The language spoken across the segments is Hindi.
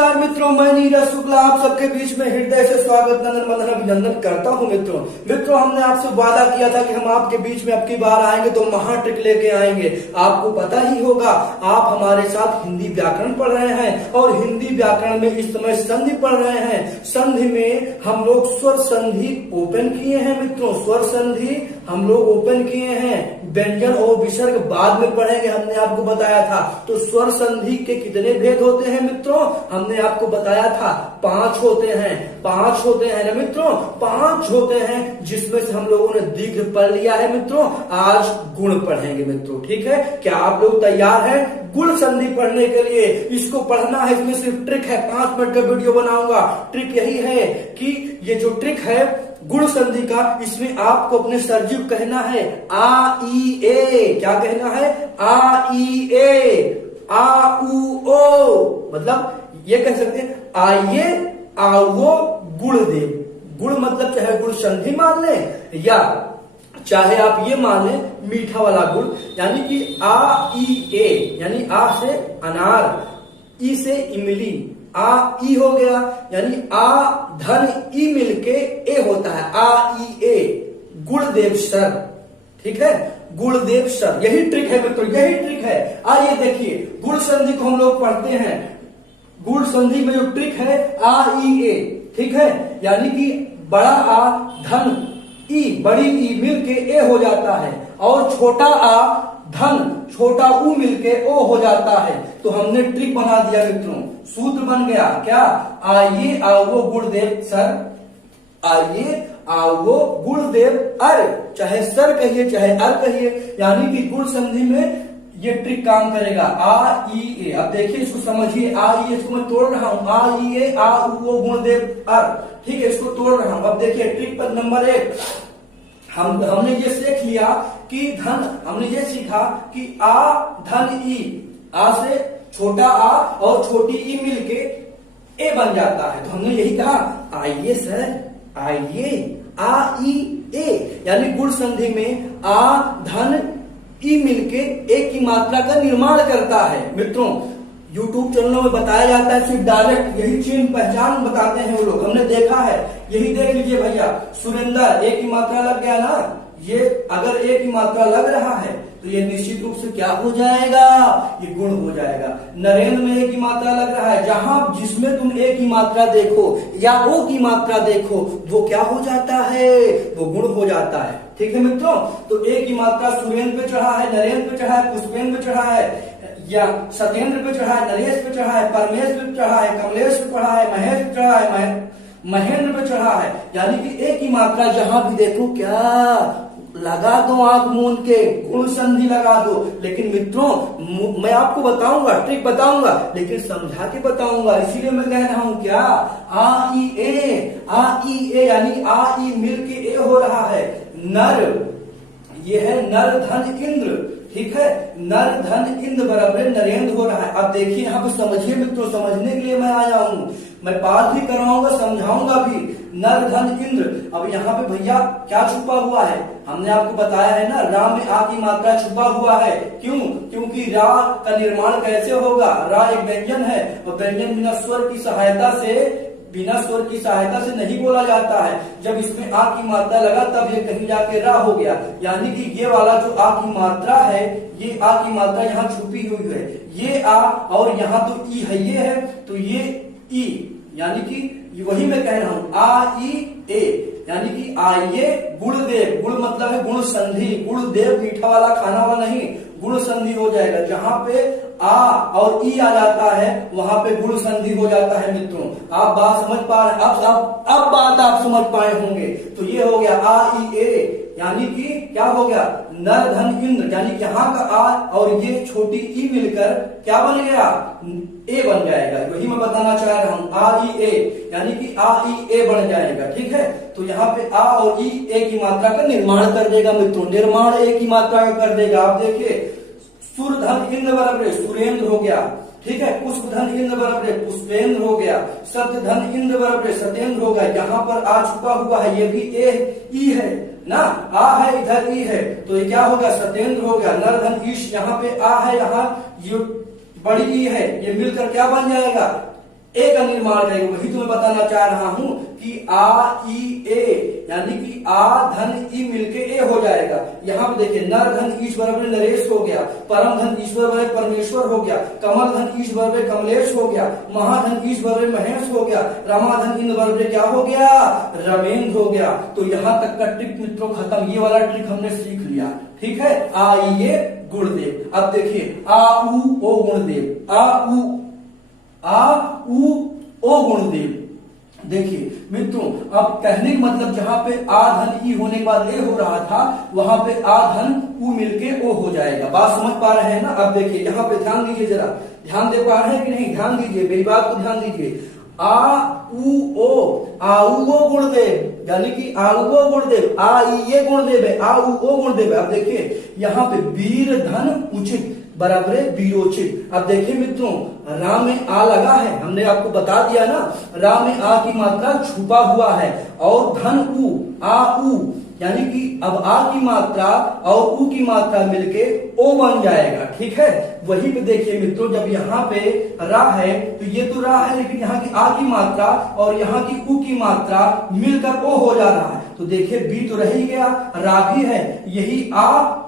नमस्कार मित्रों, मैं नीरज शुक्ला आप सबके बीच में हृदय से स्वागत नंदन मंदन अभिनंदन करता हूं। मित्रों हमने आपसे वादा किया था कि हम आपके बीच में अब की बार आएंगे तो महा ट्रिक लेके आएंगे। आपको पता ही होगा, आप हमारे साथ हिंदी व्याकरण पढ़ रहे हैं और हिंदी व्याकरण में इस समय संधि पढ़ रहे हैं। संधि में हम लोग स्वर संधि ओपन किए हैं मित्रों, स्वर संधि हम लोग ओपन किए हैं। व्यंजन और विसर्ग बाद में पढ़ेंगे, हमने आपको बताया था। तो स्वर संधि के कितने भेद होते हैं मित्रों, हमने आपको बताया था 5 होते हैं। 5 होते हैं ना मित्रों, 5 होते हैं, जिसमें से हम लोगों ने दीर्घ पढ़ लिया है मित्रों। आज गुण पढ़ेंगे मित्रों, ठीक है। क्या आप लोग तैयार हैं गुण संधि पढ़ने के लिए? इसको पढ़ना है, इसमें सिर्फ ट्रिक है। 5 मिनट का वीडियो बनाऊंगा। ट्रिक यही है कि ये जो ट्रिक है गुण संधि का, इसमें आपको अपने सरजीव कहना है आ ई ए। क्या कहना है? आ ई ए, आ उ ओ। मतलब ये कह सकते हैं आइए आओ गुण दे। गुण मतलब चाहे गुण संधि मान लें या चाहे आप ये मान लें मीठा वाला गुण, यानी कि आ ई ए, यानी आ से अनार, ई से इमली, आ ई हो गया, यानी आ धन ई मिलके ए होता है, आ ई ए, गुणदेव सर। ठीक है, गुणदेव सर, यही ट्रिक है मित्रों, यही ट्रिक है। आइए देखिए, गुण संधि को हम लोग पढ़ते हैं। गुण संधि में जो ट्रिक है आ ई ए, ठीक है, यानी कि बड़ा आ धन ई, बड़ी ई मिलके ए हो जाता है, और छोटा आ धन छोटा ऊ मिलके ओ हो जाता है। तो हमने ट्रिक बना दिया मित्रों, सूत्र बन गया क्या? आइए आओ गुणदेव सर, आइए आओ गुणदेव अर, चाहे सर कहिए चाहे अर कहिए, यानी कि गुण संधि में ये ट्रिक काम करेगा। आ ई ए, अब देखिए इसको समझिए, आ ई ए, इसको मैं तोड़ रहा हूं, आ ई ए आ उ ओ गुणदेव अर, ठीक है, इसको तोड़ रहा हूं। अब देखिए ट्रिक पर नंबर 1, हमने ये सीख लिया कि धन, हमने ये सीखा कि आ धन ई, आ से छोटा आ और छोटी ई मिलके ए बन जाता है। तो हमने यही कहा आइए सर, आइए, आ ई ए, यानी गुण संधि में आ धन ई मिलके ए की मात्रा का निर्माण करता है। मित्रों YouTube चैनलों में बताया जाता है, सिर्फ डायरेक्ट यही चिन्ह पहचान बताते हैं वो लोग, हमने देखा है। यही देख लीजिए भैया, सुरेंद्र ए की मात्रा लग गया ना, ये अगर ए की मात्रा लग रहा है तो ये निश्चित रूप से क्या हो जाएगा? ये गुण हो जाएगा। नरेंद्र में ए की मात्रा लग रहा है, जहां जिसमें तुम ए की मात्रा देखो या ओ की मात्रा देखो, वो क्या हो जाता है? वो गुण हो जाता है। ठीक है मित्रों, तो ए की मात्रा सुरेंद्र पे चढ़ा है, नरेंद्र पे चढ़ा है, पुष्पेंद्र पे चढ़ा है, या सत्येंद्र पे चढ़ा है, नरेश पे चढ़ा है, परमेश पे चढ़ा है, कमलेश पे चढ़ा है, महेश पे चढ़ा है, महेंद्र पे चढ़ा है। यानी कि ए की मात्रा जहां भी देखो क्या लगा दो, आंख मूंद के गुण संधि लगा दो। लेकिन मित्रों मैं आपको बताऊंगा, ट्रिक बताऊंगा, लेकिन समझा के बताऊंगा, इसीलिए मैं कह रहा हूं क्या, आ ई ए, आ ई ए, यानी आ ई मिल के ए हो रहा है। नर, ये है नर धन इंद्र, ठीक है, नर धन इंद्र बराबर नरेंद्र हो रहा है। अब देखिए यहाँ पे समझिए मित्रों, समझने के लिए मैं आया हूँ, मैं पाठ भी करवाऊंगा, समझाऊंगा भी। नर धन इंद्र, अब यहाँ पे भैया क्या छुपा हुआ है? हमने आपको बताया है ना, रा में आ की मात्रा छुपा हुआ है। क्यों? क्योंकि रा का निर्माण कैसे होगा? रा एक व्यंजन है और व्यंजन बिना स्वर की सहायता से, बिना स्वर की सहायता से नहीं बोला जाता है। जब इसमें आ की मात्रा लगा तब ये कहीं जाके रा हो गया, यानी कि ये वाला जो आ की मात्रा है, ये आ की मात्रा यहाँ छुपी हुई है। ये आ और यहाँ तो ई है, ये है, तो ये ई, यानी कि वही मैं कह रहा हूं आ ई ए, यानी कि आइए गुणदेव, गुण मतलब है गुण संधि, गुणदेव मीठा वाला खाना वाला नहीं, गुण संधि हो जाएगा। जहां पे आ और ई आ जाता है वहां पे गुण संधि हो जाता है। मित्रों आप बात समझ पा रहे हैं? अब बात आप समझ पाए होंगे। तो ये हो गया आ ई ए, यानी कि क्या हो गया? नर धन इंद्र, यानी कि यहाँ का आ और ये छोटी ई मिलकर क्या बन गया? ए बन जाएगा। वही मैं बताना चाह रहा हूँ, आ ई ए, यानी कि आ ई ए बन जाएगा। ठीक है, तो यहाँ पे आ और ई ए की मात्रा का निर्माण कर देगा मित्रों, निर्माण ए की मात्रा का कर देगा। आप देखिए, सुर धन इंद्र बराबर सुरेंद्र हो गया, ठीक है, पुष्प धन इंद्र बराबर पुष्पेंद्र हो गया, सत्य धन इंद्र बराबर सत्येंद्र हो गया। यहाँ पर आ छुपा हुआ है, ये भी ए ई है ना, आ है इधर ई है, तो ये क्या होगा? सत्येंद्र हो गया। नर धन ईश, यहाँ पे आ है, यहाँ ये बड़ी ई है, ये मिलकर क्या बन जाएगा? ए का निर्माण करेंगे। वही तो मैं बताना चाह रहा हूं कि आ ई ए, यानी कि आ धन ई मिलके ए हो जाएगा। यहाँ पे देखिए, नर धन ईश बराबर नरेश हो गया, परम धन ईश्वर बराबर परमेश्वर हो गया, कमल धन ईश बराबर कमलेश हो गया, महाधन ईश बराबर महेश हो गया, रामाधन इंद्र बराबर क्या हो गया, रमेंद्र हो गया। तो यहाँ तक का ट्रिक मित्रों खत्म। ये वाला ट्रिक हमने सीख लिया, ठीक है। आ ई ए गुणदेव। अब देखिए, आ उ ओ गुणदेव, आ उ ओ गुणदेव। देखिए मित्रों, अब कहने का मतलब जहां पे आ धन ई होने के बाद ए हो रहा था, वहां पे आ धन उ मिलके ओ हो जाएगा। बात समझ पा रहे हैं ना। अब देखिए यहाँ पे ध्यान दीजिए, जरा ध्यान दे पा रहे हैं कि नहीं, ध्यान दीजिए, मेरी बात को ध्यान दीजिए। आ उ ओ, आ उ ओ गुणदेव, यानी कि आ उ ओ गुणदेव, आ ई ये गुणदेव है, आ उ ओ गुणदेव है। अब देखिए यहाँ पे वीर धन उचित बराबर है वीरोचित। अब देखिए मित्रों, रा में आ लगा है, हमने आपको बता दिया ना, रा में आ की मात्रा छुपा हुआ है, और धन उ, आ उ, यानी कि अब आ की मात्रा और उ की मात्रा मिलके ओ बन जाएगा, ठीक है। वही पे देखिए मित्रों, जब यहाँ पे रा है तो ये तो रा है, लेकिन यहाँ की आ की मात्रा और यहाँ की उ की मात्रा मिलकर ओ हो जा रहा है। तो देखिए बी तो रह ही गया, रा भी है, यही आ,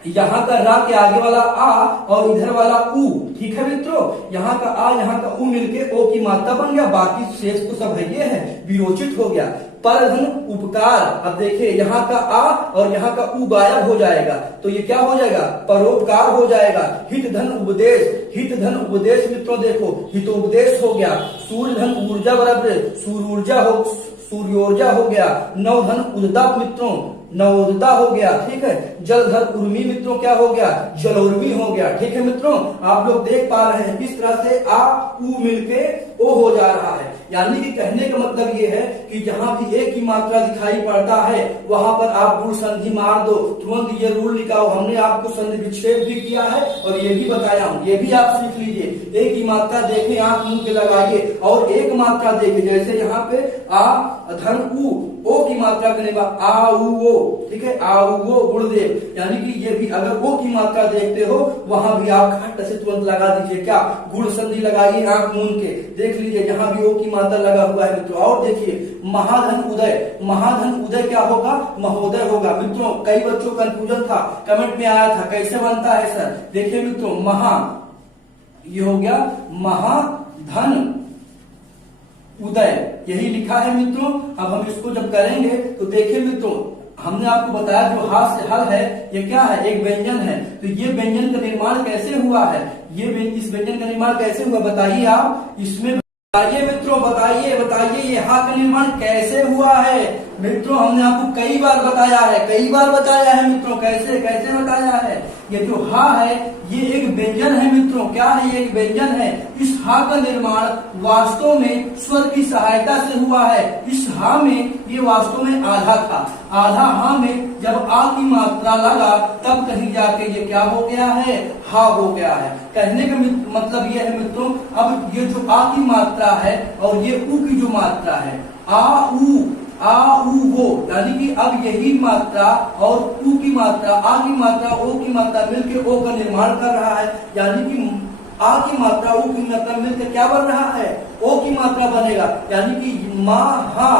यहाँ का रा के आगे वाला आ और इधर वाला उ, ठीक है मित्रों। यहाँ का आ यहाँ का उ मिलके ओ की मात्रा बन गया, बाकी शेष तो सब है ये है, विरोचित हो गया। पर धन उपकार। अब देखिए यहाँ का आ और यहाँ का उ गायब हो जाएगा, तो ये क्या हो जाएगा, परोपकार हो जाएगा। हित धन उपदेश, हित धन उपदेश मित्रों देखो, हितोपदेश हो गया। सूर्य धन ऊर्जा बराबर सूर्योर्जा हो, सूर्योर्जा हो गया। नव धन उद्दा मित्रों, नवोदता हो गया, ठीक है। जलधर उर्मी मित्रों क्या हो गया, जलोर्मी हो गया, ठीक है मित्रों। आप लोग देख पा रहे हैं किस तरह से आ उ मिलके ओ हो जा रहा है। यानी कि कहने का मतलब ये है कि जहां भी एक की मात्रा दिखाई पड़ता है वहां पर आप गुण संधि मार दो, तुरंत ये रूल निकालो। हमने आपको संधि विच्छेद भी किया है और ये भी बताया हूं, ये भी आप सीख लीजिए। एक की मात्रा देखें, आंख मुंह के लगाइए, और एक मात्रा देखें, जैसे यहाँ पे आ धन उ, ओ की मात्रा करने का आ उ ओ, ठीक है, आ उ ओ गुणदेव। यानी कि ये भी अगर ओ की मात्रा देखते हो वहां भी आप खट से तुरंत लगा दीजिए, क्या, गुण संधि लगाइए आंख मूंद के, देख लीजिए यहाँ भी ओ की मात्रा लगा हुआ है मित्रों। और देखिए महाधन उदय, महाधन उदय क्या होगा, महोदय होगा मित्रों। कई बच्चों का कंफ्यूजन था, कमेंट में आया था कैसे बनता है सर। देखिए मित्रों, महा ये हो गया महाधन उदय, यही लिखा है मित्रों। अब हम इसको जब करेंगे तो देखिए मित्रों, हमने आपको बताया जो हाथ से हल है ये क्या है, एक व्यंजन है। तो ये व्यंजन का निर्माण कैसे हुआ है, इस व्यंजन का निर्माण कैसे हुआ बताइए आप, इसमें बताइए मित्रों, बताइए बताइए ये हा का निर्माण कैसे हुआ है। मित्रों हमने आपको कई बार बताया है, कई बार बताया है मित्रों, कैसे कैसे बताया है। ये जो हा है ये एक व्यंजन है मित्रों, क्या है, ये एक व्यंजन है। इस हा का निर्माण वास्तव में स्वर की सहायता से हुआ है। इस हा में ये वास्तव में आधा था, आधा हा में जब आ की मात्रा लगा तब कहीं जाके ये क्या हो गया है, हा हो गया है। कहने का मतलब ये है मित्रों, अब ये जो आ की मात्रा है और ये उ की जो मात्रा है, आ उ हो, यानी कि अब यही मात्रा और उ की मात्रा, आ की मात्रा, ओ की मात्रा मिलकर ओ का निर्माण कर रहा है। यानी कि आ की मात्रा उ की मात्रा मिलकर क्या बन रहा है, ओ की मात्रा बनेगा। यानी कि मा हा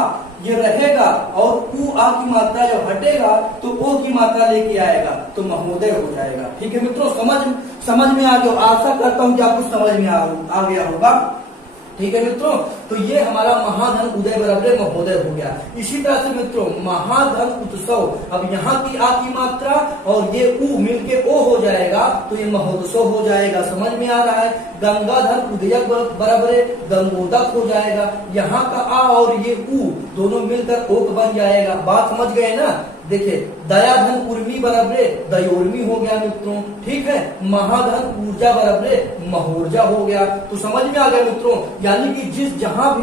ये रहेगा और उ आ की मात्रा जब हटेगा तो ओ की मात्रा लेके आएगा तो महोदय हो जाएगा। ठीक है मित्रों, समझ में आ गया। आशा करता हूं कि आपको समझ में आ गया होगा। ठीक है मित्रों, तो ये हमारा महाधन उदय बराबर महोदय हो गया। इसी तरह से मित्रों महाधन उत्सव, अब यहाँ की आ की मात्रा और ये उ मिलके ओ हो जाएगा तो ये महोत्सव हो जाएगा। समझ में आ रहा है। गंगाधर उदयक बराबर गंगोदक हो जाएगा। यहाँ का आ और ये उ दोनों मिलकर ओक बन जाएगा। बात समझ गए ना। देखिए दयाधन उर्मी बराबर दयोर्मी हो गया मित्रों। ठीक है, महाधन ऊर्जा बराबर महोर्जा हो गया। तो समझ में आ गया मित्रों। यानी कि जहां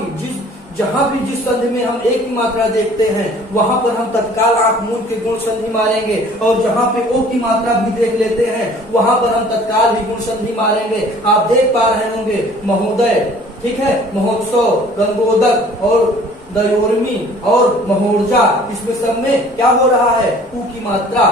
भी जिस संधि में हम एक की मात्रा देखते हैं वहां पर हम तत्काल आंख मूंद के गुण संधि मारेंगे, और जहां पे ओ की मात्रा भी देख लेते हैं वहां पर हम तत्काल भी गुण संधि मारेंगे। आप देख पा रहे होंगे महोदय, ठीक है, महोत्सव, गंगोदक और दयोर्मी और महोर्जा, इसमें सब में क्या हो रहा है, उ की मात्रा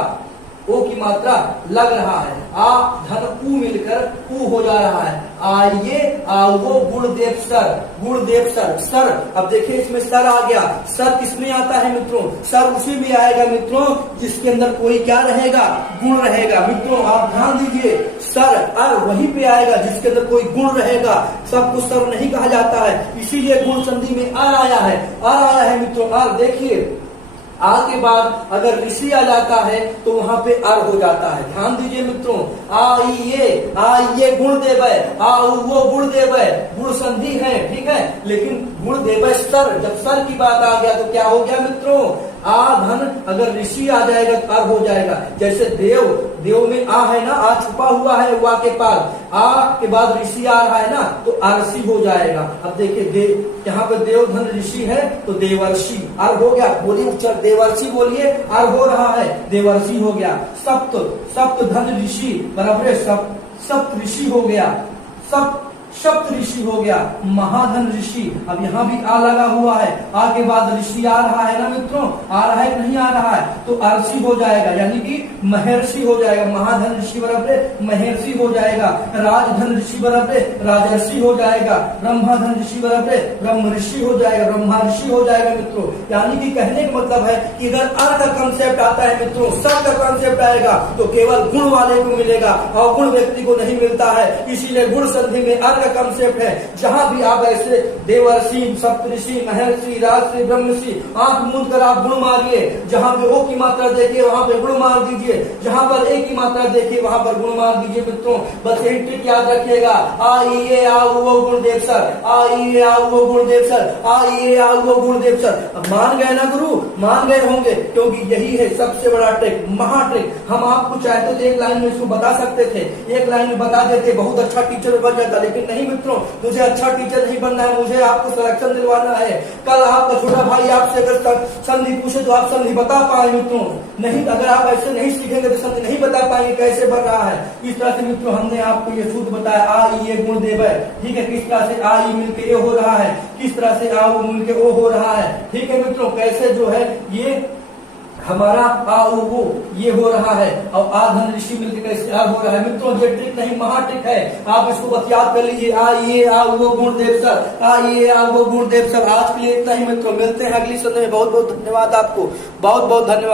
ओ की मात्रा लग रहा है। आ धन ऊ मिलकर ऊ हो जा रहा है। आइए आओ Gundev sir, Gundev sir, sir. अब देखिए इसमें सर आ गया। सर किसमें आता है मित्रों? सर उसी में आएगा मित्रों जिसके अंदर कोई क्या रहेगा? गुण रहेगा। मित्रों आप ध्यान दीजिए, सर अर वहीं पे आएगा जिसके अंदर कोई गुण रहेगा। सबको सर नहीं कहा जाता है, इसीलिए गुण संधि में अर आया है। अर आया है मित्रों, अर। देखिए आ के बाद अगर ऋषि आ जाता है तो वहां पे अर हो जाता है। ध्यान दीजिए मित्रों, आइए गुण देवय, वो गुण देवय, गुण संधि है, ठीक है, लेकिन गुण देवय सर। जब सर की बात आ गया तो क्या हो गया मित्रों? आ धन अगर ऋषि आ जाएगा तो अर हो जाएगा। जैसे देव, देव में आ है ना, आ छुपा हुआ है वा के पास, आ के बाद ऋषि आ रहा है ना तो अरसी हो जाएगा। अब देखिए यहाँ पे देव धन ऋषि है तो देवर्षि, अर हो गया। बोलिए उच्चार, देवर्षि बोलिए, अर हो रहा है, देवर्षि हो गया। सप्त, सप्त धन ऋषि बराबर सप्त ऋषि हो गया। सप्त ऋषि हो गया। महाधन ऋषि, अब यहाँ भी आ लगा हुआ है, आ के बाद ऋषि आ रहा है ना मित्रों, आ रहा है नहीं आ रहा है तो अरसी हो जाएगा, यानी कि महर्षि हो जाएगा। महाधन ऋषि बराबर महर्षि हो जाएगा। राजधन ऋषि बराबर राजर्षि हो जाएगा। ब्रह्माधन ऋषि बराबर ब्रह्म ऋषि हो जाएगा, ब्रह्मा ऋषि हो जाएगा मित्रों। यानी कि कहने का मतलब है कि इधर अर का कंसेप्ट आता है मित्रों, सर का कंसेप्ट आएगा तो केवल गुण वाले को मिलेगा, अवगुण व्यक्ति को नहीं मिलता है। इसीलिए गुण संधि में अर का कंसेप्ट है। जहां भी आप ऐसे देवर्षि, सप्तऋषि, महर्षि, राजर्षि, ब्रह्मर्षि, आंख मूंद कर आप गुण मारिए। जहां पे ओ की मात्रा देखिए वहां पे गुण मार दीजिए, जहां पर ए की मात्रा देखिए वहां पर गुण मार दीजिए मित्रों। बस यही ट्रिक याद रखिएगा। आइए आओ वो गुणदेव सर, आइए आओ वो गुणदेव सर, आइए आओ वो गुणदेव सर। अब मान गए ना गुरु? मान गए होंगे, क्योंकि यही है सबसे बड़ा ट्रिक, महा ट्रिक। हम आपको चाहते तो एक लाइन में इसको बता सकते थे, एक लाइन में बता देते, बहुत अच्छा टीचर बन जाता, लेकिन नहीं मित्रों, मुझे अच्छा टीचर नहीं बनना है, मुझे आपको सिलेक्शन दिलवाना है। कल आपका छोटा भाई आपसे अगर संधि पूछे तो आप संधि बता पाए मित्रों? नहीं, अगर आप ऐसे नहीं सीखेंगे तो संधि नहीं बता पाएंगे कैसे बन रहा है। इस तरह से मित्रों हमने आपको ये सूत्र बताया, आ ये गुण देव है, ठीक है। किस तरह से आ ई मिलके ए हो रहा है, किस तरह से आ मिलके ओ हो रहा है, ठीक है मित्रों। कैसे जो है ये हमारा आ वो ये हो रहा है और आ धन ऋषि मिलकर कैसे आ हो रहा है मित्रों। ये ट्रिक नहीं, महा ट्रिक है, आप इसको बस याद कर लीजिए। आइए आ वो गुणदेव सर, आइए आ वो गुणदेव सर। आज के लिए इतना ही मित्रों, मिलते हैं अगली संधि में। बहुत बहुत धन्यवाद आपको, बहुत बहुत धन्यवाद।